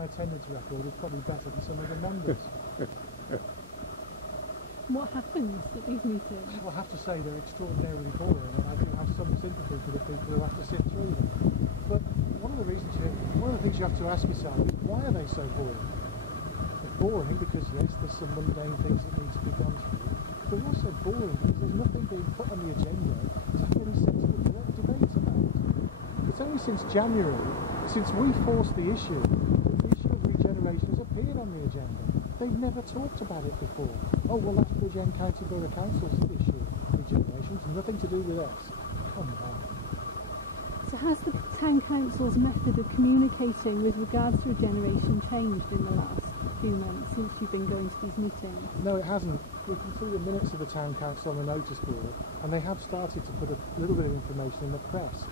my attendance record is probably better than some of the members. What happens at these meetings? Well, I have to say they're extraordinarily boring, and I do have some sympathy for the people who have to sit through them. But one of the things you have to ask yourself is, why are they so boring? They're boring because, yes, there's some mundane things that need to be done through. They're also boring because there's nothing being put on the agenda to have any sensible debates about. It's only since January, since we forced the issue, that the issue of regeneration has appeared on the agenda. They've never talked about it before. Oh, well, that's Bridgend County Borough Council's issue, regeneration. It's nothing to do with us. Come on. So has the Town Council's method of communicating with regards to regeneration changed in the last few months since you've been going to these meetings? No, it hasn't. We can see the minutes of the Town Council on the notice board, and they have started to put a little bit of information in the press.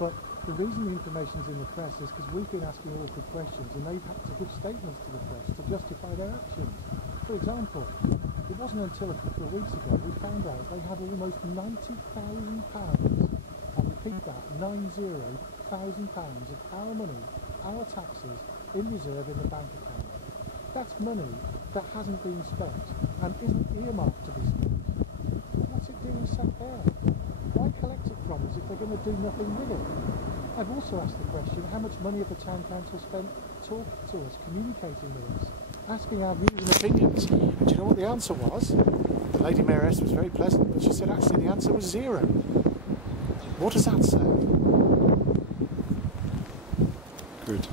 But the reason the information's in the press is because we've been asking awkward questions, and they've had to give statements to the press to justify their actions. For example, it wasn't until a couple of weeks ago we found out they had almost £90,000, I'll repeat that, £90,000 of our money, our taxes, in reserve in the bank account. That's money that hasn't been spent and isn't earmarked to be spent. What's it doing sat there? Why collect it from us if they're going to do nothing with it? I've also asked the question, how much money have the Town Council spent talking to us, communicating with us, asking our views and opinions? And do you know what the answer was? The Lady Mayoress was very pleasant, but she said actually the answer was zero. What does that say? Good.